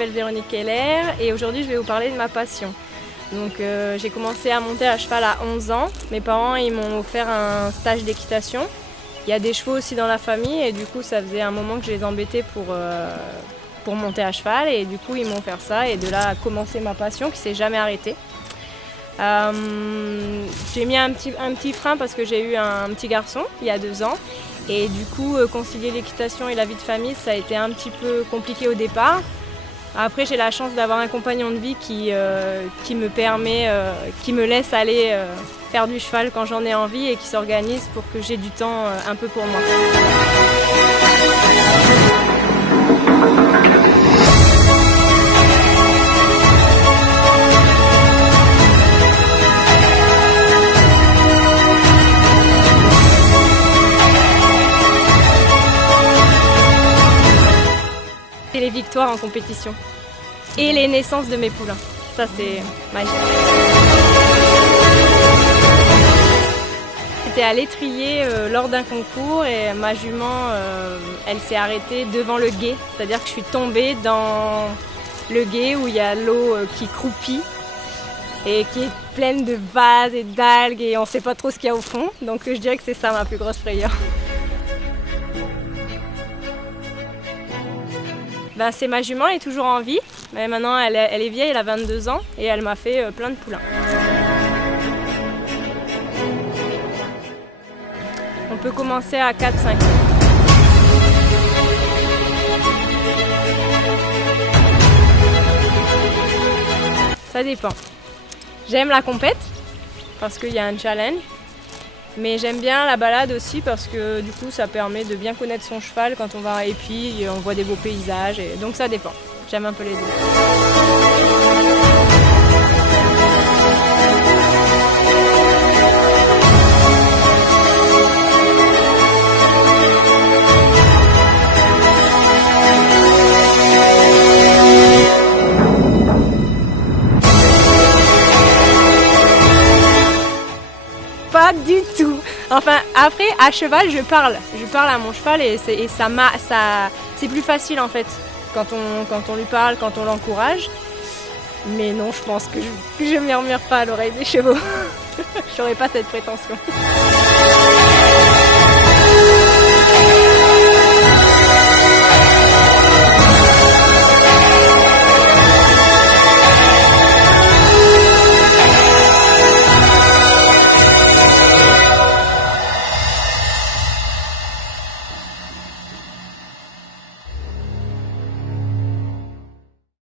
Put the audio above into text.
m'appelle Véronique Keller et aujourd'hui je vais vous parler de ma passion. Donc j'ai commencé à monter à cheval à 11 ans. Mes parents ils m'ont offert un stage d'équitation. Il y a des chevaux aussi dans la famille et du coup ça faisait un moment que je les embêtais pour monter à cheval et du coup ils m'ont offert ça et de là a commencé ma passion qui s'est jamais arrêtée. J'ai mis un petit frein parce que j'ai eu un petit garçon il y a 2 ans et du coup concilier l'équitation et la vie de famille ça a été un petit peu compliqué au départ. Après j'ai la chance d'avoir un compagnon de vie qui me laisse aller faire du cheval quand j'en ai envie et qui s'organise pour que j'ai du temps un peu pour moi. Et les victoires en compétition et les naissances de mes poulains, ça c'est magique. J'étais à l'étrier lors d'un concours et ma jument elle s'est arrêtée devant le gué, c'est-à-dire que je suis tombée dans le gué où il y a l'eau qui croupit et qui est pleine de vases et d'algues et on ne sait pas trop ce qu'il y a au fond, donc je dirais que c'est ça ma plus grosse frayeur. Ben, c'est ma jument, elle est toujours en vie, mais maintenant elle est vieille, elle a 22 ans et elle m'a fait plein de poulains. On peut commencer à 4-5 ans. Ça dépend. J'aime la compète parce qu'il y a un challenge. Mais j'aime bien la balade aussi parce que du coup ça permet de bien connaître son cheval quand on va à Épi, on voit des beaux paysages, et donc ça dépend. J'aime un peu les deux. Pas du tout. Enfin, après, à cheval, je parle à mon cheval et c'est plus facile en fait quand on lui parle, quand on l'encourage. Mais non, je pense que je murmure pas à l'oreille des chevaux. J'aurais pas cette prétention.